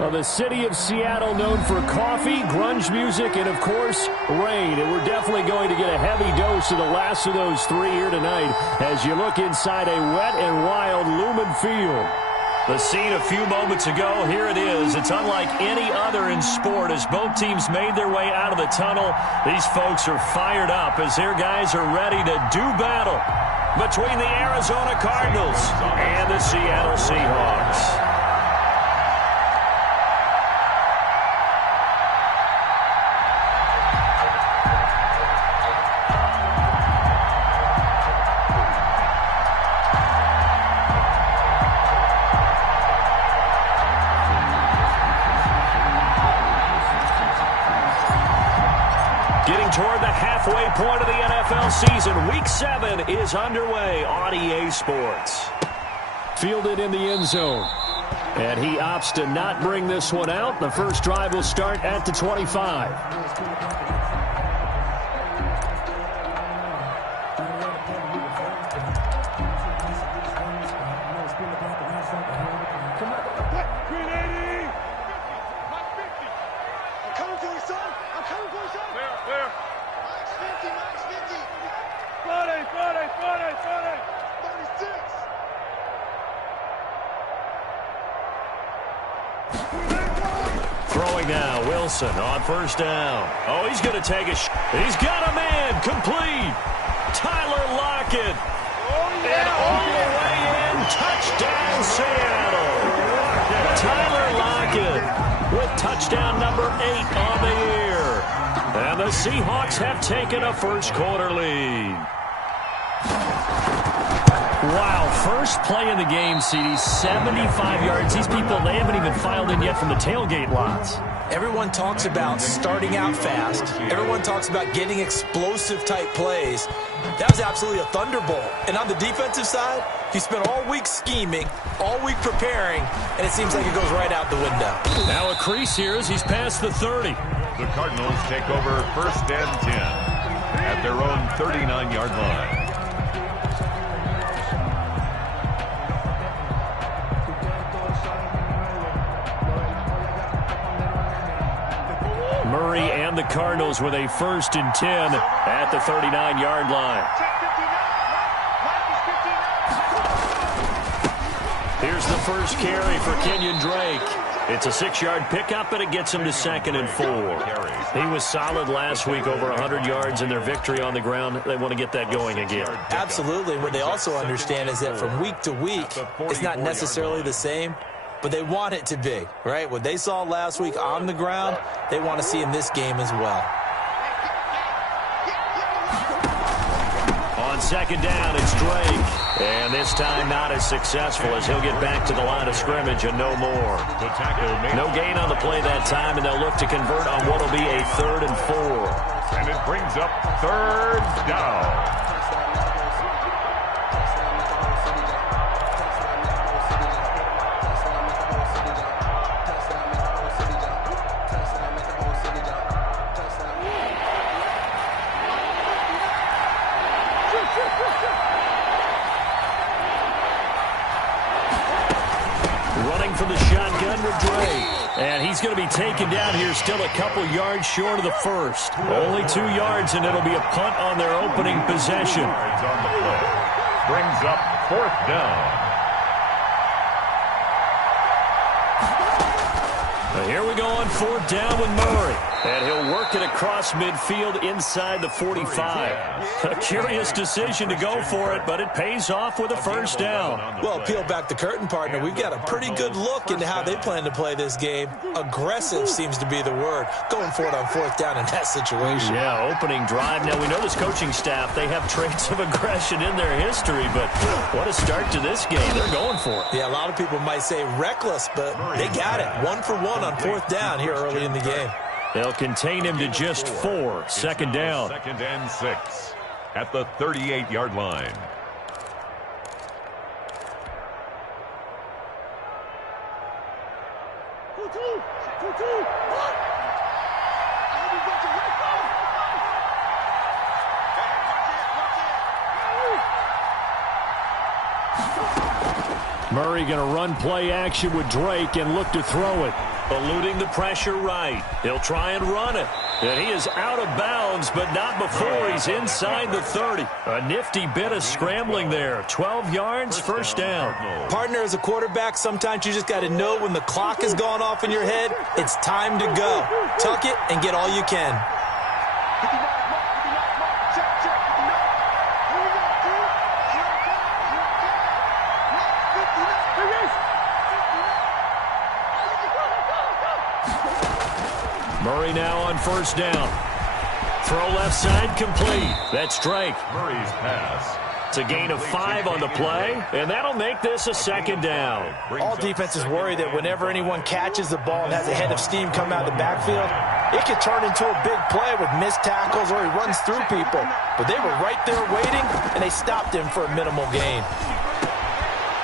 Well, the city of Seattle known for coffee, grunge music, and, of course, rain. And we're definitely going to get a heavy dose of the last of those three here tonight as you look inside a wet and wild Lumen Field. The scene a few moments ago, here it is. It's unlike any other in sport as both teams made their way out of the tunnel. These folks are fired up as their guys are ready to do battle between the Arizona Cardinals and the Seattle Seahawks. Toward the halfway point of the NFL season, Week 7 is underway on EA Sports. Fielded in the end zone. And he opts to not bring this one out. The first drive will start at the 25. Throwing now, Wilson on first down. Oh, he's going to take a shot. He's got a man, complete. Tyler Lockett. And all the way in, touchdown Seattle. Tyler Lockett with touchdown number 8 on the year. And the Seahawks have taken a first quarter lead. Wow, first play in the game, CD, 75 yards. These people, they haven't even filed in yet from the tailgate lots. Everyone talks about starting out fast. Everyone talks about getting explosive-type plays. That was absolutely a thunderbolt. And on the defensive side, he spent all week scheming, all week preparing, and it seems like it goes right out the window. Now a crease here as he's past the 30. The Cardinals take over first and 10 at their own 39-yard line. Murray and the Cardinals with a first and 10 at the 39-yard line. Here's the first carry for Kenyon Drake. It's a 6-yard pickup, and it gets him to 2nd and 4. He was solid last week, over 100 yards in their victory on the ground. They want to get that going again. Absolutely. What they also understand is that from week to week, it's not necessarily the same, but they want it to be, right? What they saw last week on the ground, they want to see in this game as well. On second down, it's Drake. And this time not as successful as he'll get back to the line of scrimmage and no more. No gain on the play that time, and they'll look to convert on what will be a 3rd and 4. And it brings up 3rd down. Running from the shotgun with Drake. And he's going to be taken down here, still a couple yards short of the first. Only 2 yards, and it'll be a punt on their opening possession. On the play. Brings up 4th down. Here we go on 4th down with Murray. And he'll work it across midfield inside the 45. A curious decision to go for it, but it pays off with a first down. Well, peel back the curtain, partner. We've got a pretty good look into how they plan to play this game. Aggressive seems to be the word. Going for it on 4th down in that situation. Yeah, opening drive. Now, we know this coaching staff, they have traits of aggression in their history, but what a start to this game. They're going for it. Yeah, a lot of people might say reckless, but they got it. 1 for 1 on 4th down here early in the game. They'll contain him to just 4. Second down. 2nd and 6 at the 38-yard line. Murray going to run play action with Drake and look to throw it. Eluding the pressure right. He'll try and run it. And he is out of bounds, but not before he's inside the 30. A nifty bit of scrambling there. 12 yards, first down. Partner, as a quarterback, sometimes you just got to know when the clock has gone off in your head, it's time to go. Tuck it and get all you can. Murray now on first down. Throw left side complete. That's Drake. Murray's pass. It's a gain of 5 on the play, and that'll make this a second down. All defenses worry that whenever anyone catches the ball and has a head of steam come out of the backfield, it could turn into a big play with missed tackles or he runs through people. But they were right there waiting, and they stopped him for a minimal gain.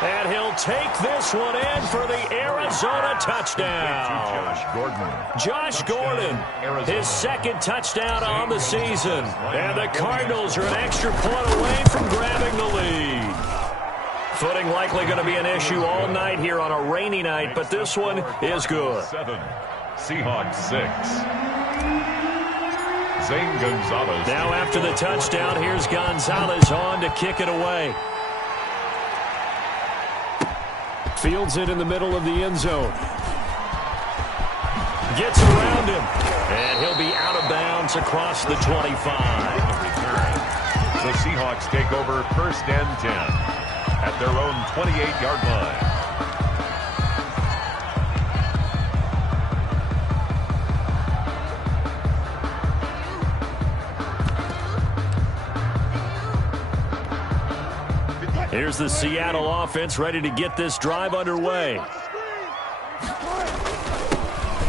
And he'll take this one in for the Arizona touchdown. Josh Gordon, his second touchdown on the season. And the Cardinals are an extra point away from grabbing the lead. Footing likely going to be an issue all night here on a rainy night, but this one is good. 7, Seahawks 6. Zane Gonzalez. Now after the touchdown, here's Gonzalez on to kick it away. Fields it in the middle of the end zone. Gets around him. And he'll be out of bounds across the 25. The Seahawks take over first and 10 at their own 28-yard line. Here's the Seattle offense ready to get this drive underway.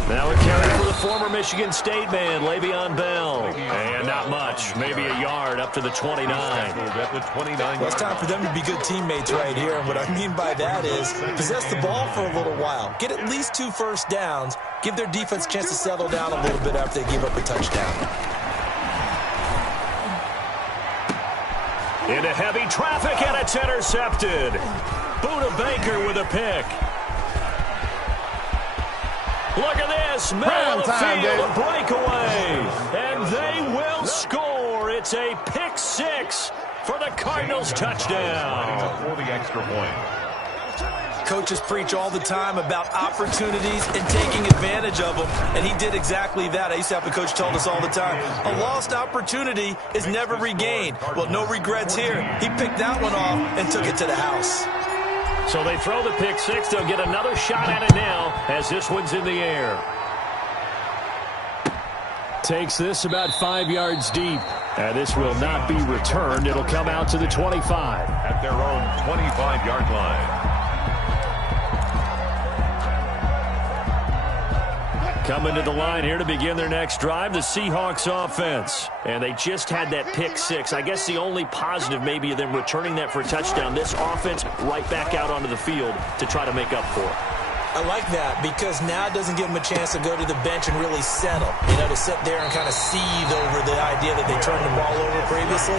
Now a carry for the former Michigan State man, Le'Veon Bell. And not much, maybe a yard up to the 29. Well, it's time for them to be good teammates right here. And what I mean by that is possess the ball for a little while. Get at least 2 first downs. Give their defense a chance to settle down a little bit after they give up a touchdown. Into heavy traffic, and it's intercepted. Budda Baker with a pick. Look at this, middle of the field, a breakaway. And they will score. It's a pick 6 for the Cardinals touchdown. For the extra point. Coaches preach all the time about opportunities and taking advantage of them, and he did exactly that. I used to have a coach tell us all the time, a lost opportunity is never regained. Well, no regrets here. He picked that one off and took it to the house. So they throw the pick 6. They'll get another shot at it now as this one's in the air. Takes this about 5 yards deep. And this will not be returned. It'll come out to the 25. At their own 25-yard line. Coming to the line here to begin their next drive, the Seahawks offense. And they just had that pick 6. I guess the only positive maybe of them returning that for a touchdown. This offense right back out onto the field to try to make up for it. I like that because now it doesn't give them a chance to go to the bench and really settle. You know, to sit there and kind of seethe over the idea that they turned the ball over previously.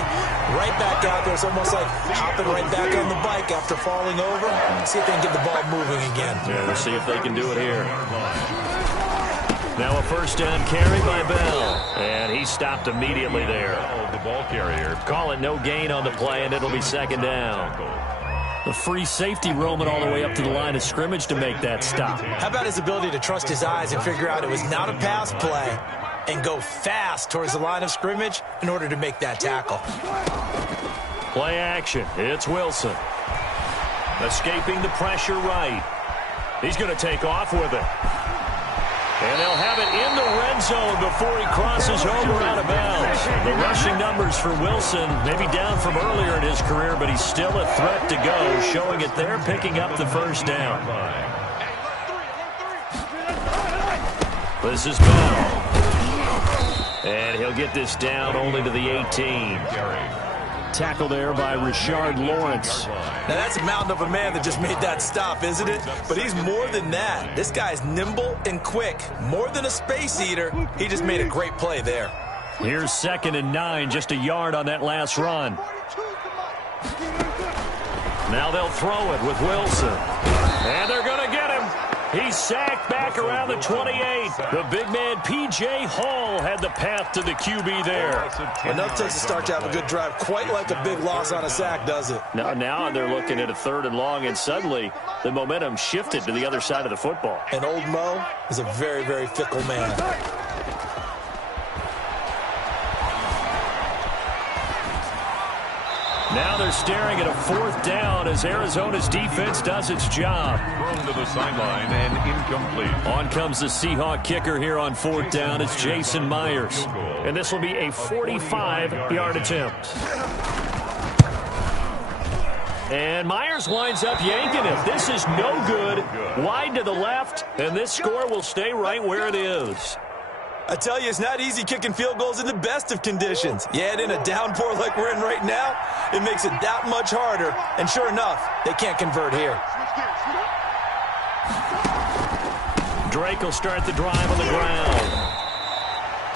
Right back out there. It's almost like hopping right back on the bike after falling over. See if they can get the ball moving again. Yeah, we'll see if they can do it here. Now a first down carry by Bell. And he stopped immediately there. The ball carrier. Call it no gain on the play, and it'll be second down. The free safety roaming all the way up to the line of scrimmage to make that stop. How about his ability to trust his eyes and figure out it was not a pass play and go fast towards the line of scrimmage in order to make that tackle. Play action. It's Wilson. Escaping the pressure right. He's going to take off with it. And they'll have it in the red zone before he crosses over out of bounds. The rushing numbers for Wilson maybe down from earlier in his career, but he's still a threat to go, showing it there, picking up the first down. This is Bell. And he'll get this down only to the 18. Tackle there by Rashard Lawrence. Now that's a mountain of a man that just made that stop, isn't it? But he's more than that. This guy's nimble and quick. More than a space eater. He just made a great play there. Here's 2nd and 9, just a yard on that last run. Now they'll throw it with Wilson. And they're going to get him. He's sacked back around the 28. The big man, P.J. Hall, had the path to the QB there. Enough takes to start to have a good drive. Quite like a big loss on a sack, does it? Now they're looking at a 3rd and long, and suddenly the momentum shifted to the other side of the football. And old Mo is a very, very fickle man. Now they're staring at a 4th down as Arizona's defense does its job. Thrown to the sideline and incomplete. On comes the Seahawk kicker here on 4th down. It's Jason Myers. And this will be a 45-yard attempt. And Myers winds up yanking it. This is no good. Wide to the left, and this score will stay right where it is. I tell you, it's not easy kicking field goals in the best of conditions. You add in a downpour like we're in right now, it makes it that much harder. And sure enough, they can't convert here. Drake will start the drive on the ground.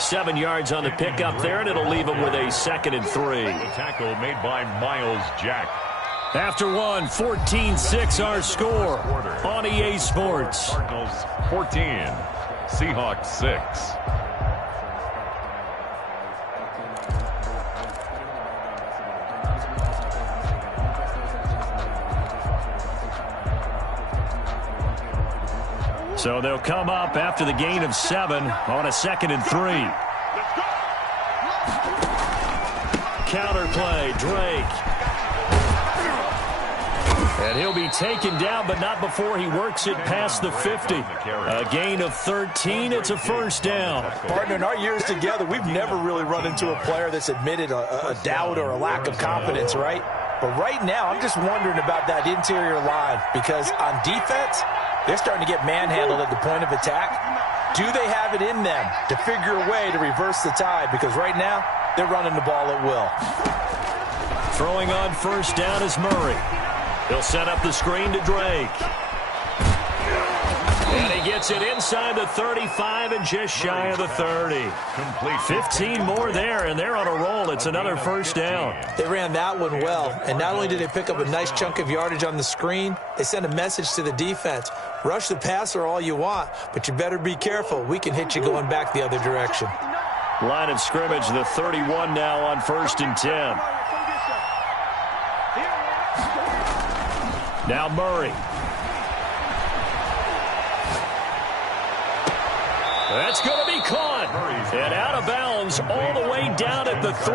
7 yards on the pickup there, and it'll leave him with a 2nd and 3. The tackle made by Miles Jack. After one, 14-6 our score on EA Sports. Cardinals 14, Seahawks 6. So they'll come up after the gain of 7 on a 2nd and 3. Counter play, Drake. And he'll be taken down, but not before he works it past the 50. A gain of 13. It's a 1st down. Partner, in our years together, we've never really run into a player that's admitted a doubt or a lack of confidence, right? But right now, I'm just wondering about that interior line, because on defense, they're starting to get manhandled at the point of attack. Do they have it in them to figure a way to reverse the tide? Because right now, they're running the ball at will. Throwing on 1st down is Murray. He'll set up the screen to Drake. And he gets it inside the 35 and just shy of the 30. Complete. 15 more there, and they're on a roll. It's another 1st down. They ran that one well, and not only did they pick up a nice chunk of yardage on the screen, they sent a message to the defense. Rush the passer all you want, but you better be careful. We can hit you going back the other direction. Line of scrimmage, the 31 now on 1st and 10. Now Murray. That's going to be caught. And out of bounds all the way down at the 3.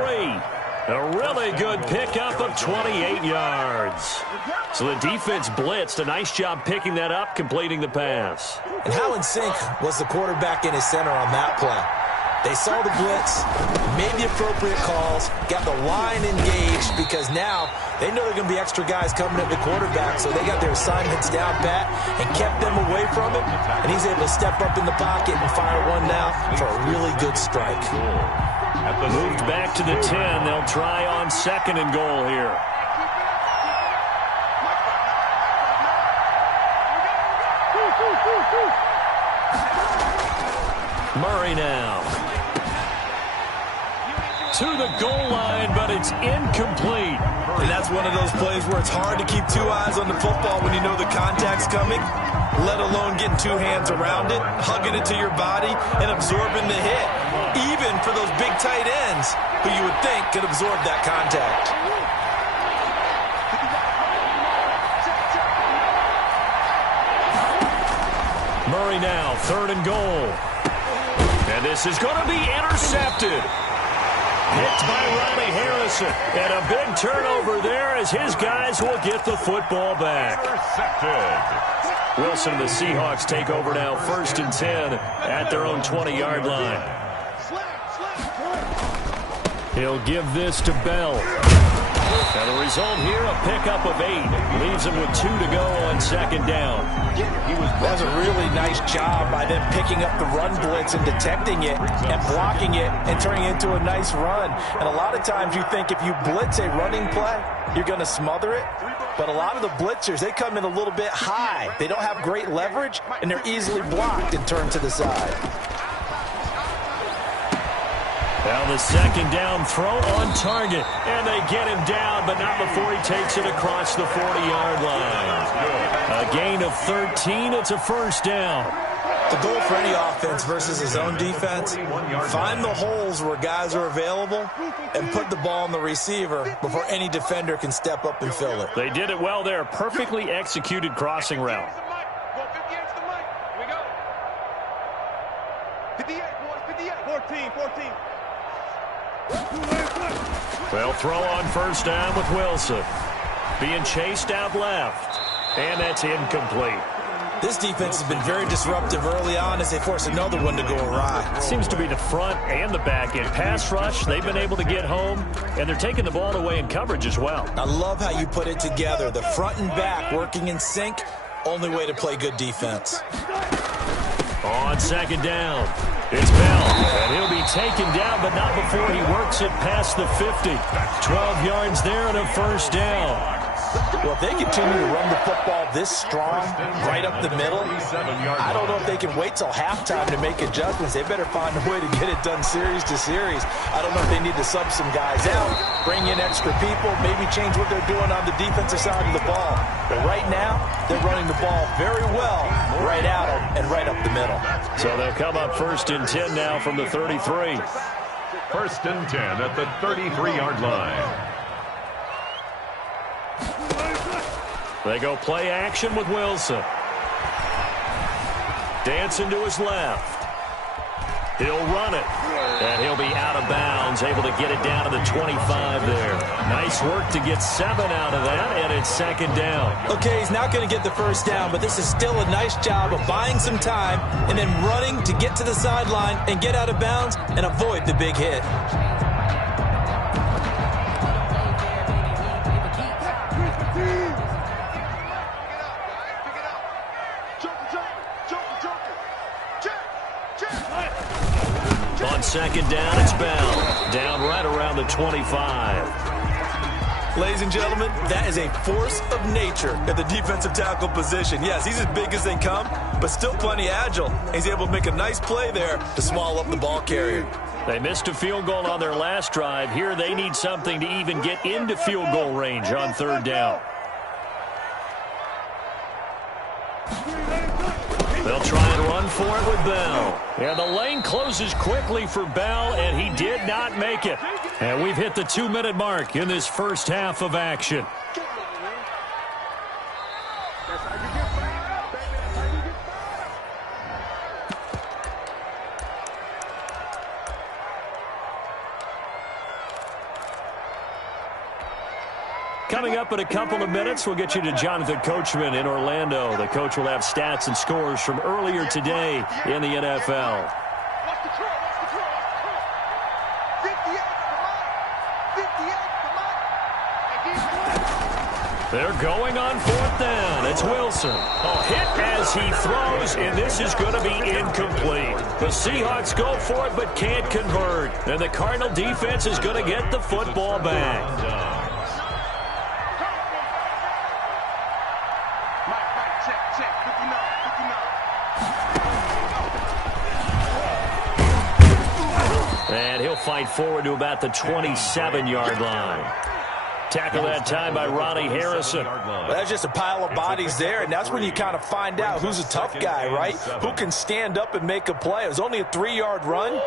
A really good pickup of 28 yards. So the defense blitzed. A nice job picking that up, completing the pass. And how in sync was the quarterback in his center on that play? They saw the blitz, made the appropriate calls, got the line engaged, because now they know there are going to be extra guys coming at the quarterback, so they got their assignments down pat and kept them away from him, and he's able to step up in the pocket and fire one now for a really good strike. Moved back to the 10. They'll try on 2nd and goal here. Murray now. To the goal line, but it's incomplete. And that's one of those plays where it's hard to keep 2 eyes on the football when you know the contact's coming, let alone getting 2 hands around it, hugging it to your body, and absorbing the hit. Even for those big tight ends who you would think could absorb that contact. Murray now, 3rd and goal. And this is going to be intercepted. Hit by Ronnie Harrison. And a big turnover there as his guys will get the football back. Intercepted. Wilson and the Seahawks take over now, 1st and 10 at their own 20-yard line. He'll give this to Bell. And the result here, a pickup of 8. Leaves him with 2 to go on 2nd down. That's a really nice job by them picking up the run blitz and detecting it and blocking it and turning it into a nice run. And a lot of times you think if you blitz a running play, you're going to smother it. But a lot of the blitzers, they come in a little bit high. They don't have great leverage, and they're easily blocked and turned to the side. Now the 2nd down throw on target. And they get him down, but not before he takes it across the 40-yard line. A gain of 13. It's a first down. The goal for any offense versus his own defense, find the holes where guys are available and put the ball on the receiver before any defender can step up and fill it. They did it well there. Perfectly executed crossing route. 14. They'll throw on first down with Wilson. Being chased out left. And that's incomplete. This defense has been very disruptive early on as they force another one to go awry. Seems to be the front and the back end. Pass rush, they've been able to get home, and they're taking the ball away in coverage as well. I love how you put it together. The front and back working in sync, only way to play good defense. On second down, it's Bell, and he'll be taken down, but not before he works it past the 50. 12 yards there and a first down. Well, if they continue to run the football this strong, right up the middle, I don't know if they can wait till halftime to make adjustments. They better find a way to get it done series to series. I don't know if they need to sub some guys out, bring in extra people, maybe change what they're doing on the defensive side of the ball. But right now, they're running the ball very well right at them and right up the middle. So they'll come up first and 10 now from the 33. First and 10 at the 33-yard line. They go play action with Wilson. Dancing to his left. He'll run it. And he'll be out of bounds, able to get it down to the 25 there. Nice work to get 7 out of that, and it's second down. Okay, he's not going to get the first down, but this is still a nice job of buying some time and then running to get to the sideline and get out of bounds and avoid the big hit. On second down, it's Bell. Down right around the 25. Ladies and gentlemen, that is a force of nature at the defensive tackle position. Yes, he's as big as they come, but still plenty agile. He's able to make a nice play there to small up the ball carrier. They missed a field goal on their last drive. Here they need something to even get into field goal range on third down. They'll try and run for it with Bell. And the lane closes quickly for Bell, and he did not make it. And we've hit the 2-minute mark in this first half of action. Coming up in a couple of minutes, we'll get you to Jonathan Coachman in Orlando. The coach will have stats and scores from earlier today in the NFL. They're going on fourth down. It's Wilson. A hit as he throws, and this is going to be incomplete. The Seahawks go for it but can't convert. And the Cardinal defense is going to get the football back. And he'll fight forward to about the 27-yard line. Tackle that time by Ronnie Harrison. Well, that's just a pile of bodies there, and that's when you kind of find out who's a tough guy, right? Who can stand up and make a play. It was only a 3-yard run,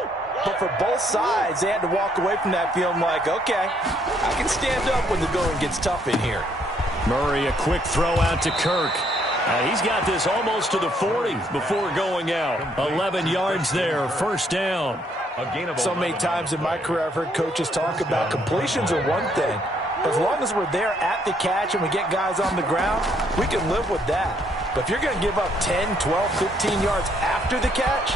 but for both sides, they had to walk away from that feeling like, okay, I can stand up when the going gets tough in here. Murray, a quick throw out to Kirk. He's got this almost to the 40 before going out. 11 yards there, first down. So many times in my career I've heard coaches talk about completions are one thing. As long as we're there at the catch and we get guys on the ground, we can live with that. But if you're going to give up 10, 12, 15 yards after the catch,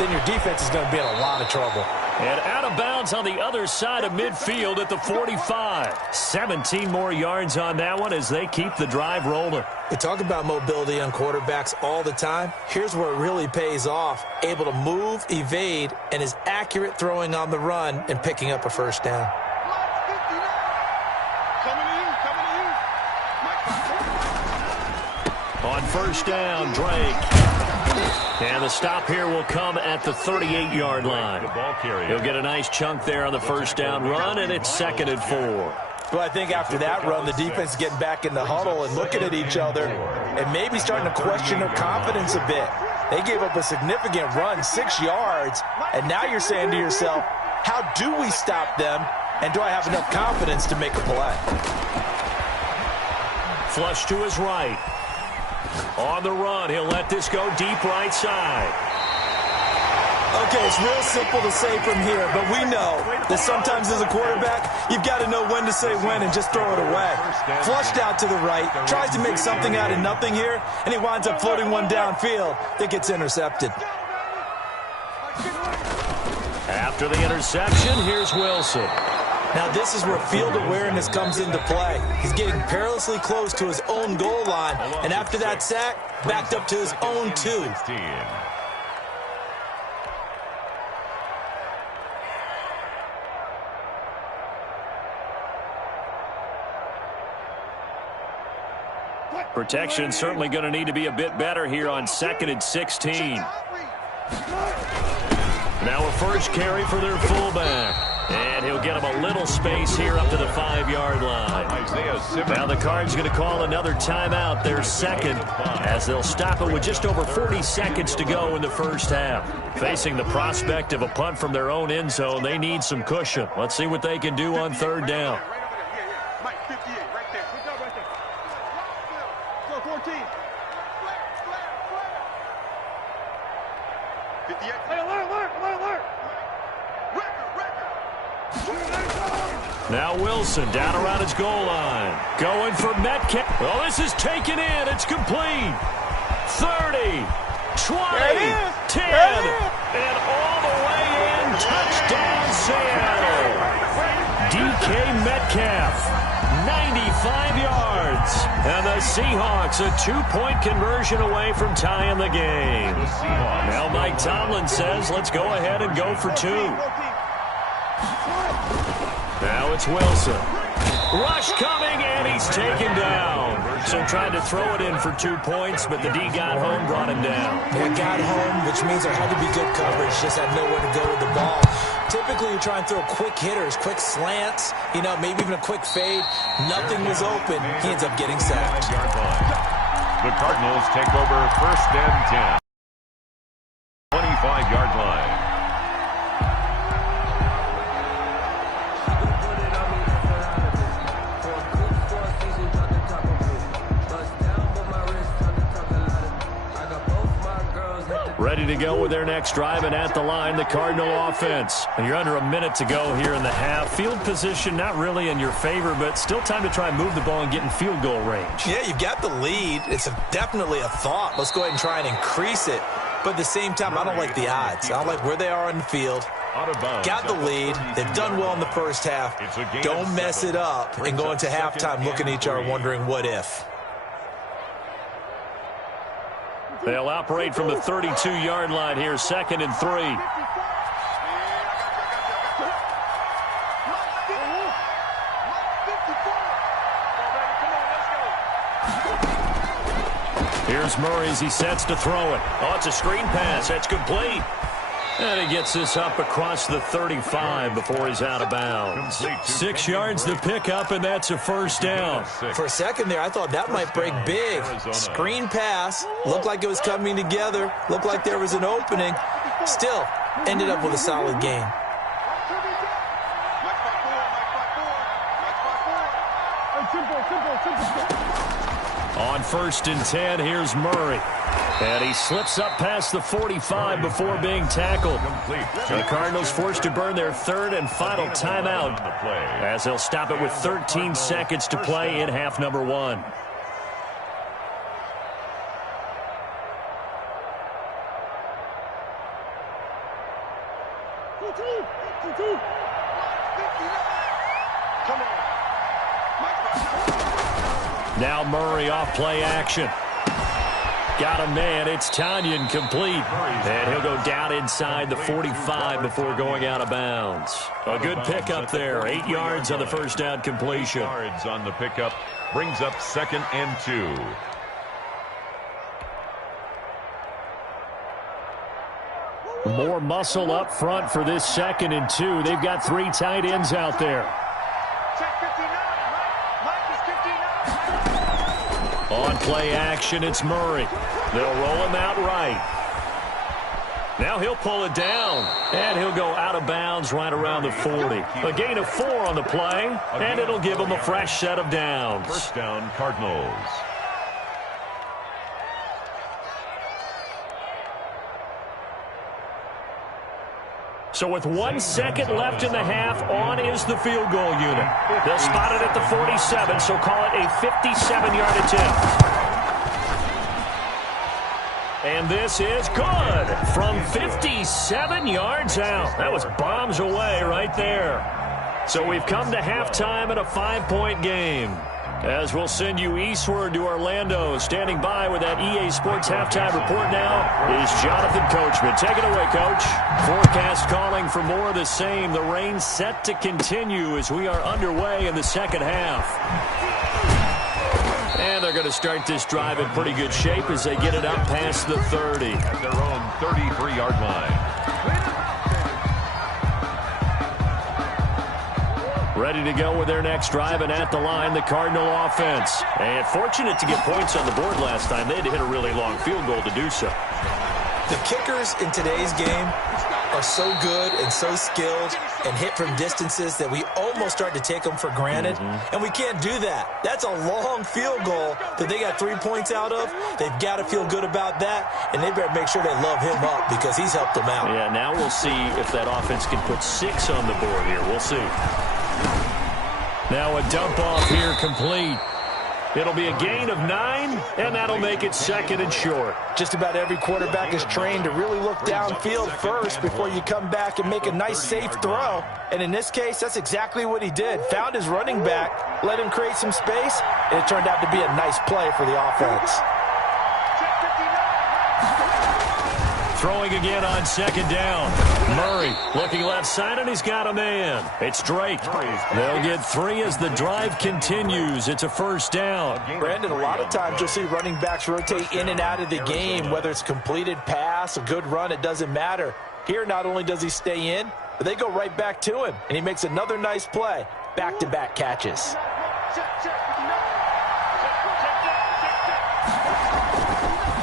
then your defense is going to be in a lot of trouble. And out of bounds on the other side of midfield at the 45. 17 more yards on that one as they keep the drive rolling. We talk about mobility on quarterbacks all the time. Here's where it really pays off. Able to move, evade, and is accurate throwing on the run and picking up a first down. On first down, Drake. And the stop here will come at the 38-yard line. He'll get a nice chunk there on the first down run, and it's 2nd and 4. But I think after that run, the defense is getting back in the huddle and looking at each other and maybe starting to question their confidence a bit. They gave up a significant run, 6 yards, and now you're saying to yourself, how do we stop them, and do I have enough confidence to make a play? Flush to his right. On the run, he'll let this go deep right side. Okay, it's real simple to say from here, but we know that sometimes as a quarterback, you've got to know when to say when and just throw it away. Flushed out to the right, tries to make something out of nothing here, and he winds up floating one downfield that gets intercepted. After the interception, here's Wilson. Now this is where field awareness comes into play. He's getting perilously close to his own goal line, and after that sack, backed up to his own 2. Protection certainly going to need to be a bit better here on 2nd and 16. Now a first carry for their fullback. And he'll get him a little space here up to the 5-yard line. Now the Cards going to call another timeout, their second, as they'll stop it with just over 40 seconds to go in the first half. Facing the prospect of a punt from their own end zone, they need some cushion. Let's see what they can do on 3rd down. Now Wilson down around his goal line. Going for Metcalf. Oh, this is taken in. It's complete. 30, 20, 10, and all the way in. Touchdown, Seattle. DK Metcalf, 95 yards. And the Seahawks a 2-point conversion away from tying the game. Now Mike Tomlin says, let's go ahead and go for 2. Now it's Wilson. Rush coming, and he's taken down. So tried to throw it in for 2 points, but the D got home, brought him down. Yeah, got home, which means there had to be good coverage. Just had nowhere to go with the ball. Typically, you try and throw quick hitters, quick slants, maybe even a quick fade. Nothing was open. He ends up getting sacked. The Cardinals take over 1st and 10. 25-yard line. Ready to go with their next drive, and at the line, the Cardinal offense. And you're under a minute to go here in the half. Field position not really in your favor, but still time to try and move the ball and get in field goal range. Yeah, you've got the lead. It's definitely a thought. Let's go ahead and try and increase it. But at the same time, I don't like the odds. I don't like where they are on the field. Got the lead. They've done well in the first half. Don't mess it up and go into halftime looking at each other wondering what if. They'll operate from the 32-yard line here, 2nd and 3. Here's Murray as he sets to throw it. Oh, it's a screen pass. That's complete. And he gets this up across the 35 before he's out of bounds. 6 yards to pick up, and that's a first down. For a second there, I thought that might break big. Screen pass. Looked like it was coming together. Looked like there was an opening. Still, ended up with a solid gain. On 1st and 10, here's Murray. And he slips up past the 45 before being tackled. The Cardinals forced to burn their 3rd and final timeout as they'll stop it with 13 seconds to play in half number 1. Now Murray off play action. Got a man. It's Tanyan complete. And he'll go down inside the 45 before going out of bounds. A good pickup there. 8 yards on the first down completion. Yards on the pickup brings up 2nd and 2. More muscle up front for this 2nd and 2. They've got 3 tight ends out there. On play action, it's Murray. They'll roll him out right. Now he'll pull it down, and he'll go out of bounds right around the 40. A gain of 4 on the play, and it'll give him a fresh set of downs. First down, Cardinals. So with 1 second left in the half, on is the field goal unit. They'll spot it at the 47, so call it a 57-yard attempt. And this is good from 57 yards out. That was bombs away right there. So we've come to halftime in a 5-point game. As we'll send you eastward to Orlando. Standing by with that EA Sports halftime report now is Jonathan Coachman. Take it away, Coach. Forecast calling for more of the same. The rain set to continue as we are underway in the second half. And they're going to start this drive in pretty good shape as they get it up past the 30. At their own 33-yard line. Ready to go with their next drive, and at the line, the Cardinal offense. And fortunate to get points on the board last time. They had to hit a really long field goal to do so. The kickers in today's game are so good and so skilled and hit from distances that we almost start to take them for granted, and we can't do that. That's a long field goal that they got 3 points out of. They've got to feel good about that, and they better make sure they love him up because he's helped them out. Yeah, now we'll see if that offense can put 6 on the board here. We'll see. Now a dump off here complete. It'll be a gain of 9, and that'll make it second and short. Just about every quarterback is trained to really look downfield first before you come back and make a nice, safe throw. And in this case, that's exactly what he did. Found his running back, let him create some space, and it turned out to be a nice play for the offense. Throwing again on second down. Murray looking left side, and he's got a man. It's Drake. They'll get 3 as the drive continues. It's a first down. Brandon, a lot of times you'll see running backs rotate in and out of the game, whether it's completed pass, a good run, it doesn't matter. Here, not only does he stay in, but they go right back to him, and he makes another nice play. Back-to-back catches.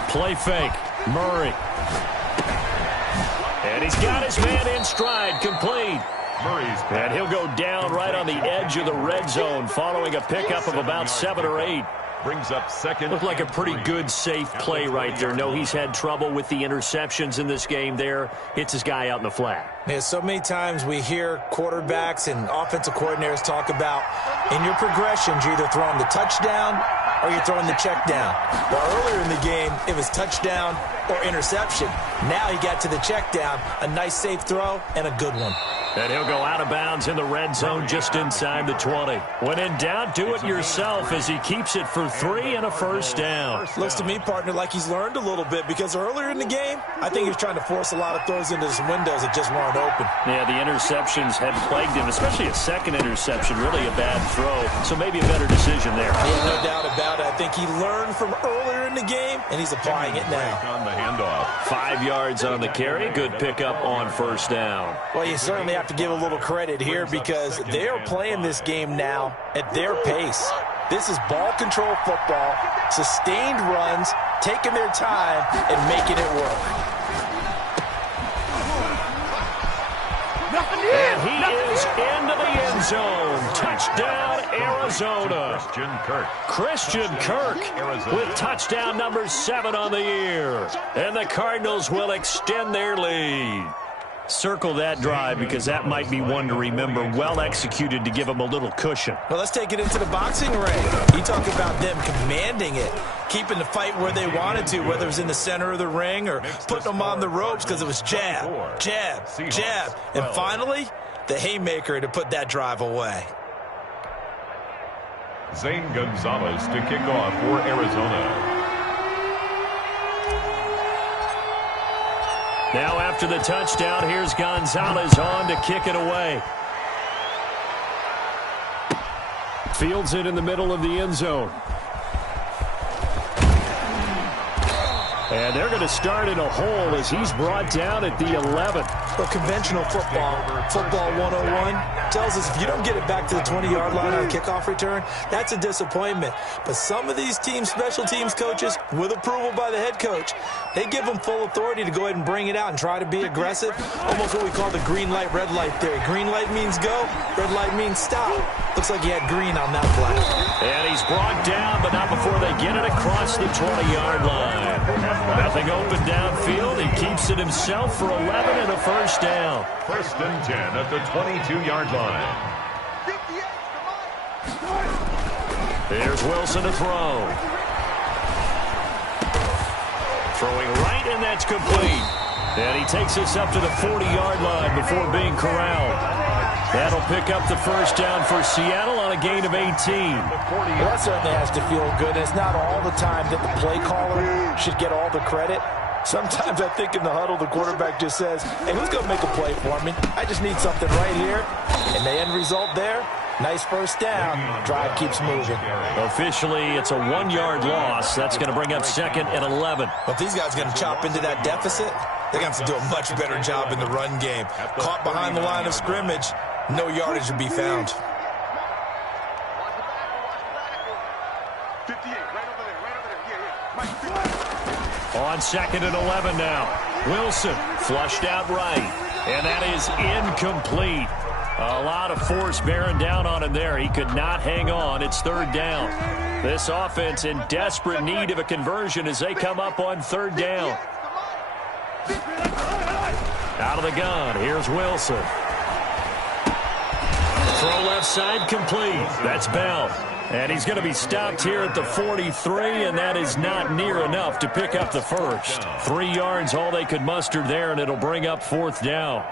Play fake. Murray. And he's got his man in stride, complete. And he'll go down right on the edge of the red zone following a pickup of about 7 or 8. Brings up second. Looked like a pretty good, safe play right there. No, he's had trouble with the interceptions in this game there. Hits his guy out in the flat. Yeah, so many times we hear quarterbacks and offensive coordinators talk about in your progressions, you're either throwing the touchdown or you're throwing the check down. But earlier in the game, it was touchdown or interception. Now he got to the check down, a nice safe throw, and a good one. And he'll go out of bounds in the red zone just inside the 20. When in doubt, do it yourself as he keeps it for 3 and a first down. Looks to me, partner, like he's learned a little bit because earlier in the game, I think he was trying to force a lot of throws into some windows that just weren't open. Yeah, the interceptions had plagued him, especially a second interception, really a bad throw. So maybe a better decision there. Yeah, no doubt about it. I think he learned from earlier in the game, and he's applying it now. On the handoff. 5 yards on the carry. Good pickup on first down. Well, you certainly have to give a little credit here because they are playing this game now at their pace. This is ball control football, sustained runs, taking their time, and making it work. And he is into the end zone. Touchdown, Arizona. Christian Kirk with touchdown number 7 on the year. And the Cardinals will extend their lead. Circle that drive because that might be one to remember. Well executed to give them a little cushion. Well, let's take it into the boxing ring. You talk about them commanding it, keeping the fight where they wanted to, whether it was in the center of the ring or putting them on the ropes because it was jab, jab, jab. And finally, the haymaker to put that drive away. Zane Gonzalez to kick off for Arizona. Now after the touchdown, here's Gonzalez on to kick it away. Fields it in the middle of the end zone. And they're going to start in a hole as he's brought down at the 11. Well, conventional football 101, tells us if you don't get it back to the 20-yard line on a kickoff return, that's a disappointment. But some of these teams, special teams coaches, with approval by the head coach, they give them full authority to go ahead and bring it out and try to be aggressive. Almost what we call the green light, red light theory. Green light means go, red light means stop. Looks like he had green on that play. And he's brought down, but not before they get it across the 20-yard line. Nothing open downfield. He keeps it himself for 11 and a first down. First and 10 at the 22-yard line. Here's Wilson to throw. Throwing right, and that's complete. And he takes us up to the 40-yard line before being corralled. That'll pick up the first down for Seattle on a gain of 18. Well, that certainly has to feel good. It's not all the time that the play caller should get all the credit. Sometimes I think in the huddle, the quarterback just says, hey, who's going to make a play for me? I just need something right here. And the end result there, nice first down. Drive keeps moving. Officially, it's a 1-yard loss. That's going to bring up second and 11. But these guys are going to chop into that deficit. They're going to have to do a much better job in the run game. Caught behind the line of scrimmage, no yardage would be found. On second and 11 now. Wilson flushed out right. And that is incomplete. A lot of force bearing down on him there. He could not hang on. It's third down. This offense in desperate need of a conversion as they come up on third down. Out of the gun. Here's Wilson. Throw left side complete. That's Bell. And he's going to be stopped here at the 43, and that is not near enough to pick up the first. 3 yards, all they could muster there, and it'll bring up fourth down.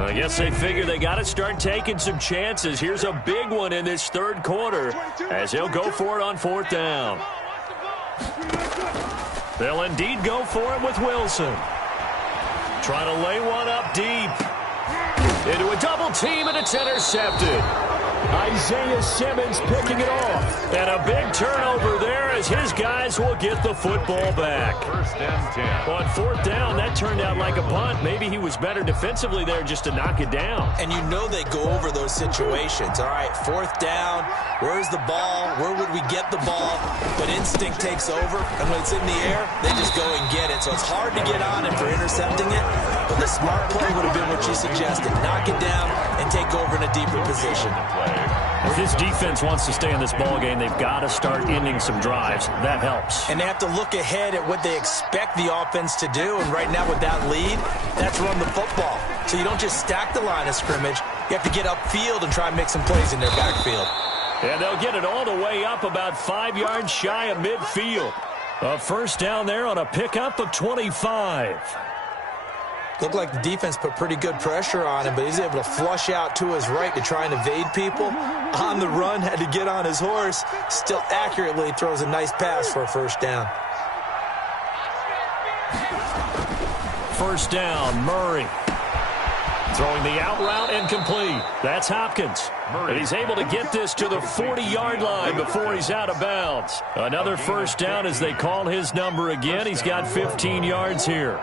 I guess they figure they got to start taking some chances. Here's a big one in this third quarter as he'll go for it on fourth down. They'll indeed go for it with Wilson. Trying to lay one up deep. Into a double team, and it's intercepted. Isaiah Simmons picking it off. And a big turnover there as his guys will get the football back. First and 10. On fourth down, that turned out like a punt. Maybe he was better defensively there just to knock it down. And you know they go over those situations. All right, fourth down, where's the ball? Where would we get the ball? But instinct takes over, and when it's in the air, they just go and get it. So it's hard to get on it for intercepting it, but the smart play would have been what you suggested. Knock it down and take over in a deeper position. If this defense wants to stay in this ballgame, they've got to start ending some drives. That helps. And they have to look ahead at what they expect the offense to do. And right now with that lead, that's run the football. So you don't just stack the line of scrimmage. You have to get upfield and try and make some plays in their backfield. And they'll get it all the way up about 5 yards shy of midfield. A first down there on a pickup of 25. Looked like the defense put pretty good pressure on him, but he's able to flush out to his right to try and evade people. On the run, had to get on his horse. Still accurately throws a nice pass for a first down. First down, Murray. Throwing the out route and complete. That's Hopkins. And he's able to get this to the 40-yard line before he's out of bounds. Another first down as they call his number again. He's got 15 yards here.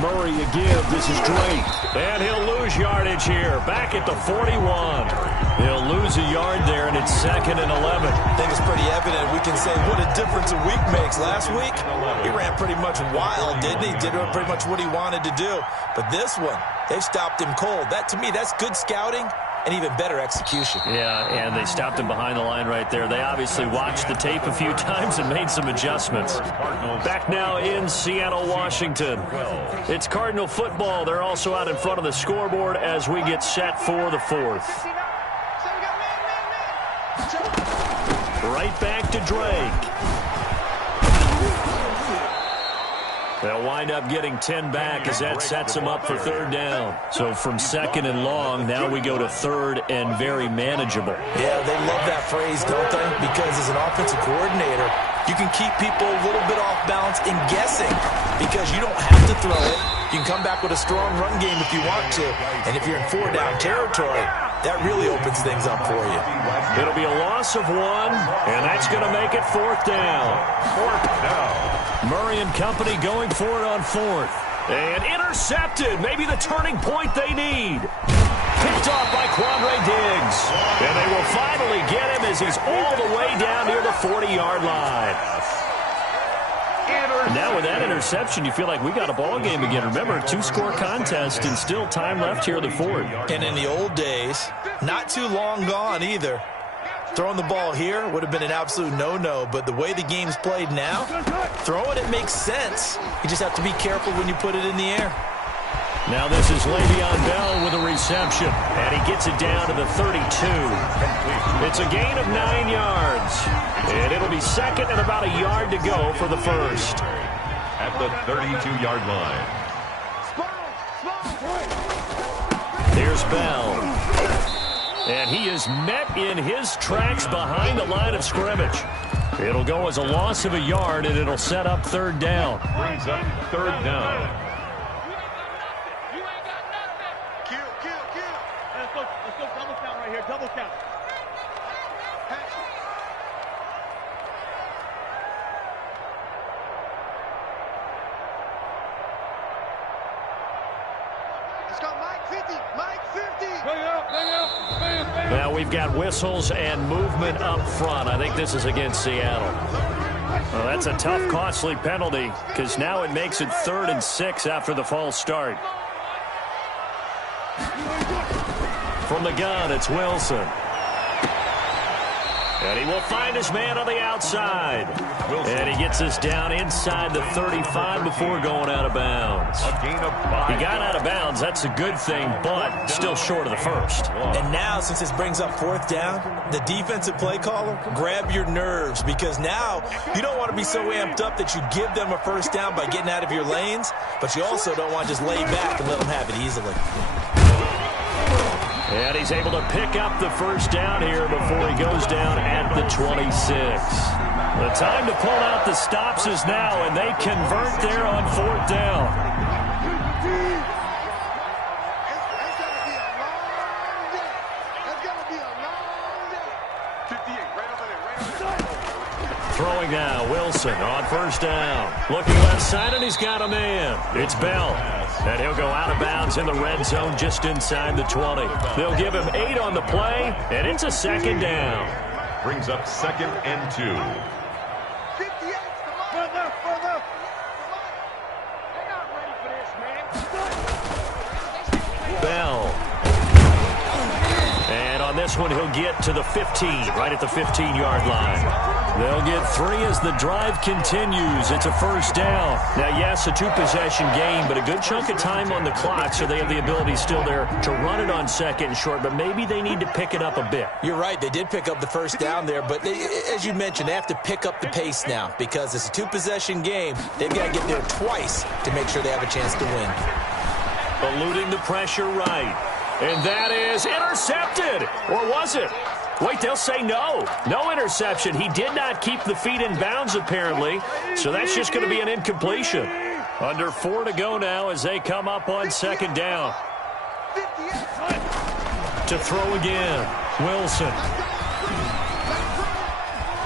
Murray again. This is Drake. And he'll lose yardage here. Back at the 41. He'll lose a yard there, and it's second and 11. I think it's pretty evident. We can say what a difference a week makes. Last week, he ran pretty much wild, didn't he? Did pretty much what he wanted to do. But this one, they've stopped him cold. That, to me, that's good scouting and even better execution. Yeah, and they stopped him behind the line right there. They obviously watched the tape a few times and made some adjustments. Back now in Seattle, Washington. It's Cardinal football. They're also out in front of the scoreboard as we get set for the fourth. Right back to Drake. They'll wind up getting 10 back as that sets them up for third down. So from second and long, now we go to third and very manageable. Yeah, they love that phrase, don't they? Because as an offensive coordinator, you can keep people a little bit off balance in guessing because you don't have to throw it. You can come back with a strong run game if you want to. And if you're in four-down territory, that really opens things up for you. It'll be a loss of 1, and that's going to make it fourth down. Fourth down. Murray and company going for it on fourth. And intercepted. Maybe the turning point they need. Picked off by Quandre Diggs. And they will finally get him as he's all the way down near the 40-yard line. Now with that interception, you feel like we got a ball game again. Remember, 2-score contest and still time left here in the fourth. And in the old days, not too long gone either. Throwing the ball here would have been an absolute no-no, but the way the game's played now, throwing it makes sense. You just have to be careful when you put it in the air. Now this is Le'Veon Bell with a reception, and he gets it down to the 32. It's a gain of 9 yards, and it'll be second and about a yard to go for the first. At the 32-yard line. Here's Bell. And he is met in his tracks behind the line of scrimmage. It'll go as a loss of a yard, and it'll set up third down. Brings up third down. Let's go double count right here, double count. Let's go, Mike 50, Mike 50. Bring it up, bring it up. Now we've got whistles and movement up front. I think this is against Seattle. Well, that's a tough, costly penalty because now it makes it 3rd and 6 after the false start. From the gun, it's Wilson. And he will find his man on the outside. And he gets us down inside the 35 before going out of bounds. A gain of 5. He got out of bounds. That's a good thing, but still short of the first. And now, since this brings up fourth down, the defensive play caller, grab your nerves because now you don't want to be so amped up that you give them a first down by getting out of your lanes, but you also don't want to just lay back and let them have it easily. And he's able to pick up the first down here before he goes down at the 26. The time to pull out the stops is now, and they convert there on fourth down. It's going to be a long day. It's going to be a long day. 58, right over there, right over there. Throwing now, Wilson on first down. Looking left side, and he's got a man. It's Bell. And he'll go out of bounds in the red zone just inside the 20. They'll give him 8 on the play, and it's a second down. Brings up 2nd and 2. 58, further, further. They're not ready for this, man. Bell. And on this one, he'll get to the 15, right at the 15-yard line. They'll get 3 as the drive continues. It's a first down. Now, yes, a 2-possession game, but a good chunk of time on the clock, so they have the ability still there to run it on second and short, but maybe they need to pick it up a bit. You're right. They did pick up the first down there, but as you mentioned, they have to pick up the pace now because it's a 2-possession game. They've got to get there twice to make sure they have a chance to win. Eluding the pressure right. And that is intercepted. Or was it? Wait, they'll say no. No interception. He did not keep the feet in bounds, apparently. So that's just going to be an incompletion. Under 4 to go now as they come up on second down. To throw again. Wilson.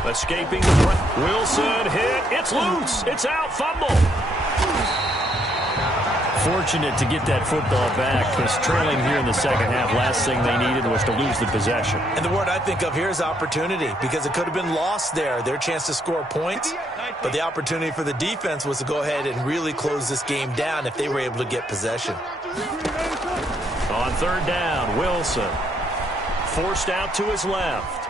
Escaping the pressure. Wilson hit. It's loose. It's out. Fumble. Fortunate to get that football back because trailing here in the second half, last thing they needed was to lose the possession. And the word I think of here is opportunity because it could have been lost there, their chance to score points. But the opportunity for the defense was to go ahead and really close this game down if they were able to get possession. On third down, Wilson forced out to his left.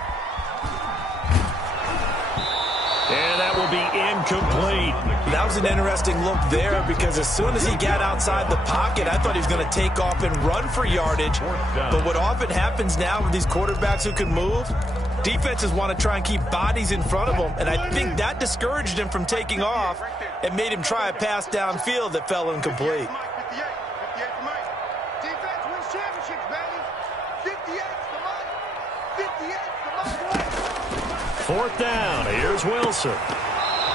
And that will be incomplete. That was an interesting look there because as soon as he got outside the pocket, I thought he was going to take off and run for yardage. But what often happens now with these quarterbacks who can move, Defenses want to try and keep bodies in front of them, and I think that discouraged him from taking off and made him try a pass downfield that fell incomplete. 58 for Mike. Defense wins championships, baby. 58 for Mike. 58 for Mike. 4th down. Here's Wilson.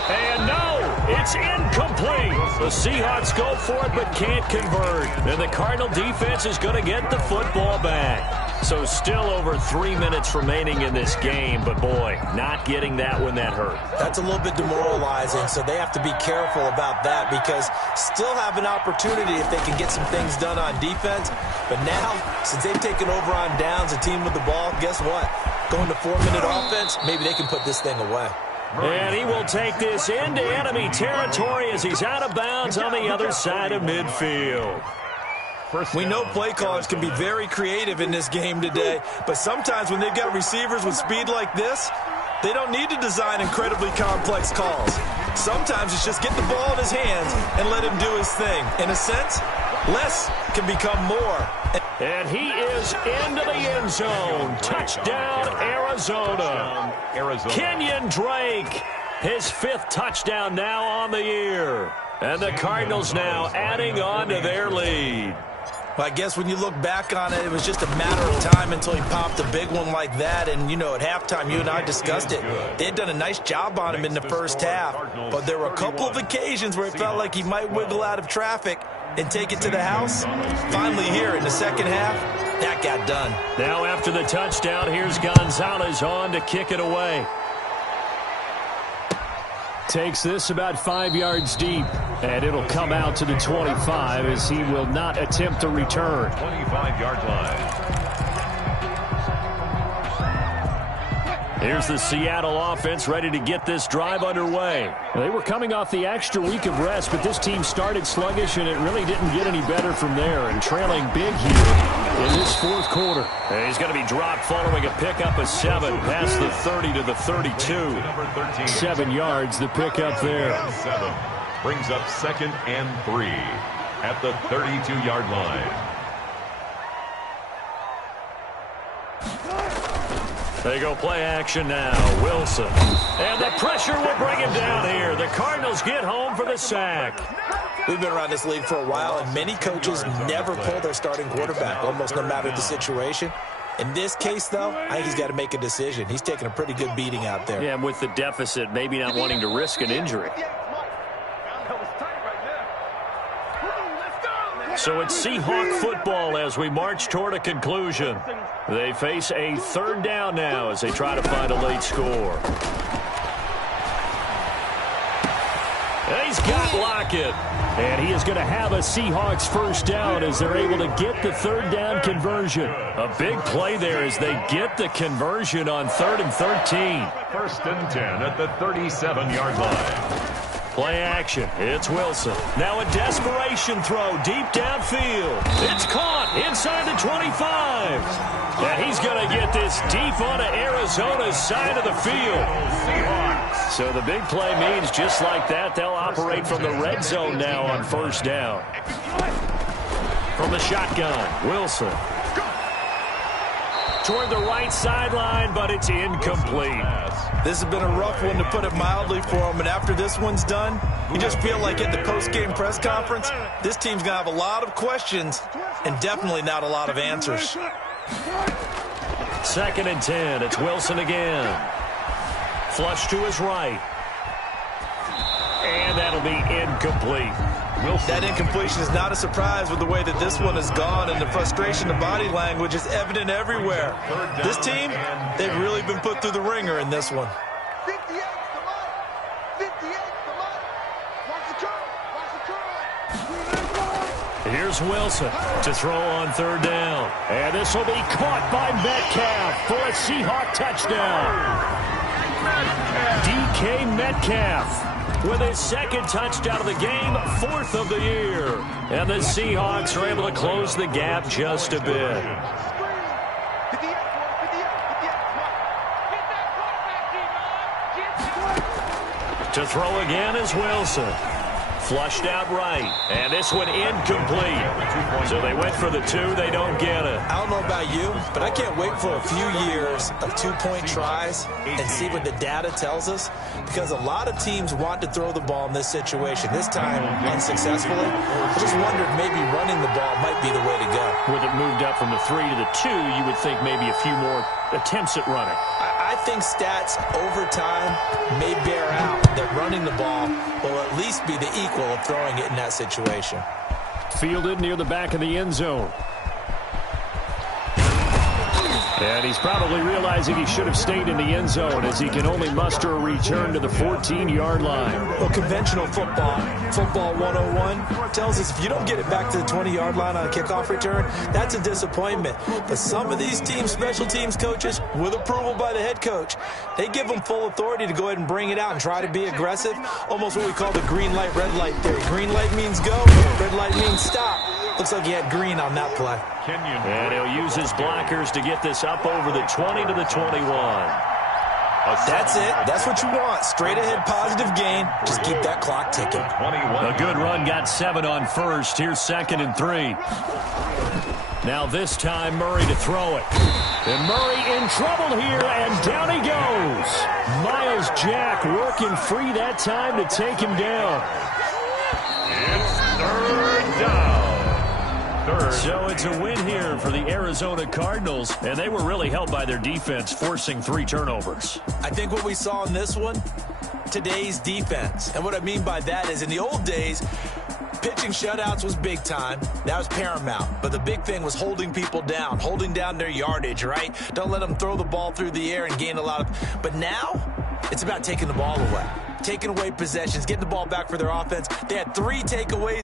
And no, it's incomplete. The Seahawks go for it but can't convert. And the Cardinal defense is going to get the football back. So still over 3 minutes remaining in this game, but boy, not getting that when that hurt. That's a little bit demoralizing, so they have to be careful about that because still have an opportunity if they can get some things done on defense. But now, since they've taken over on downs, a team with the ball, guess what? Going to 4-minute offense, maybe they can put this thing away. And he will take this into enemy territory as he's out of bounds on the other side of midfield. We know play callers can be very creative in this game today, but sometimes when they've got receivers with speed like this, they don't need to design incredibly complex calls. Sometimes it's just get the ball in his hands and let him do his thing. In a sense, less can become more. And he is into the end zone. Touchdown, Arizona. Kenyon Drake, his 5th touchdown now on the year. And the Cardinals now adding on to their lead. Well, I guess when you look back on it, it was just a matter of time until he popped a big one like that. And, you know, at halftime, you and I discussed it. They had done a nice job on him in the first half. But there were a couple of occasions where it felt like he might wiggle out of traffic and take it to the house. Finally here in the second half, that got done. Now after the touchdown, here's Gonzalez on to kick it away. Takes this about 5 yards deep, and it'll come out to the 25 as he will not attempt to return. 25-yard line. Here's the Seattle offense ready to get this drive underway. They were coming off the extra week of rest, but this team started sluggish, and it really didn't get any better from there, and trailing big here in this 4th quarter. And he's going to be dropped following a pickup of 7 past the 30 to the 32. 7 yards, the pickup there. 7 brings up 2nd and 3 at the 32-yard line. They go play action now. Wilson. And the pressure will bring him down here. The Cardinals get home for the sack. We've been around this league for a while, and many coaches never pull their starting quarterback, almost no matter the situation. In this case, though, I think he's got to make a decision. He's taking a pretty good beating out there. Yeah, and with the deficit, maybe not wanting to risk an injury. So it's Seahawk football as we march toward a conclusion. They face a 3rd down now as they try to find a late score. And he's got Lockett. And he is going to have a Seahawks 1st down as they're able to get the 3rd down conversion. A big play there as they get the conversion on 3rd and 13. 1st and 10 at the 37-yard line. Play action. It's Wilson. Now a desperation throw deep downfield. It's caught inside the 25. And he's going to get this deep onto Arizona's side of the field. So the big play means just like that, they'll operate from the red zone now on 1st down. From the shotgun, Wilson. Toward the right sideline, but it's incomplete. This has been a rough one, to put it mildly, for him. And after this one's done, you just feel like at the post-game press conference, this team's going to have a lot of questions and definitely not a lot of answers. 2nd and 10. It's Wilson again. Flush to his right. And that'll be incomplete. That incompletion is not a surprise with the way that this one has gone, and the frustration of body language is evident everywhere. This team, they've really been put through the ringer in this one. 58 to Mike. 58 to Mike. Watch the curl. Watch the curl. Here's Wilson to throw on 3rd down. And this will be caught by Metcalf for a Seahawk touchdown. DK Metcalf with his 2nd touchdown of the game, 4th of the year. And the Seahawks are able to close the gap just a bit. To throw again is Wilson. Flushed out right. And this one incomplete. So they went for the 2. They don't get it. I don't know about you, but I can't wait for a few years of 2-point tries and see what the data tells us, because a lot of teams want to throw the ball in this situation. This time, unsuccessfully. I just wondered maybe running the ball might be the way to go. With it moved up from the 3 to the 2, you would think maybe a few more attempts at running. I think stats over time may bear out that running the ball will at least be the equal of throwing it in that situation. Fielded near the back of the end zone. And he's probably realizing he should have stayed in the end zone, as he can only muster a return to the 14-yard line. Well, conventional football 101, tells us if you don't get it back to the 20-yard line on a kickoff return, that's a disappointment. But some of these teams, special teams coaches, with approval by the head coach, they give them full authority to go ahead and bring it out and try to be aggressive, almost what we call the green light, red light theory. Green light means go, red light means stop. Looks like he had green on that play. And he'll use his blockers to get this up over the 20 to the 21. That's it. That's what you want. Straight ahead positive gain. Just keep that clock ticking. A good run got 7 on first. Here's 2nd and 3. Now this time Murray to throw it. And Murray in trouble here, and down he goes. Myles Jack working free that time to take him down. It's 3rd down. So it's a win here for the Arizona Cardinals, and they were really helped by their defense, forcing 3 turnovers. I think what we saw in this one, today's defense. And what I mean by that is in the old days, pitching shutouts was big time. That was paramount. But the big thing was holding people down, holding down their yardage, right? Don't let them throw the ball through the air and gain a lot of... But now, it's about taking the ball away. Taking away possessions, getting the ball back for their offense. They had 3 takeaways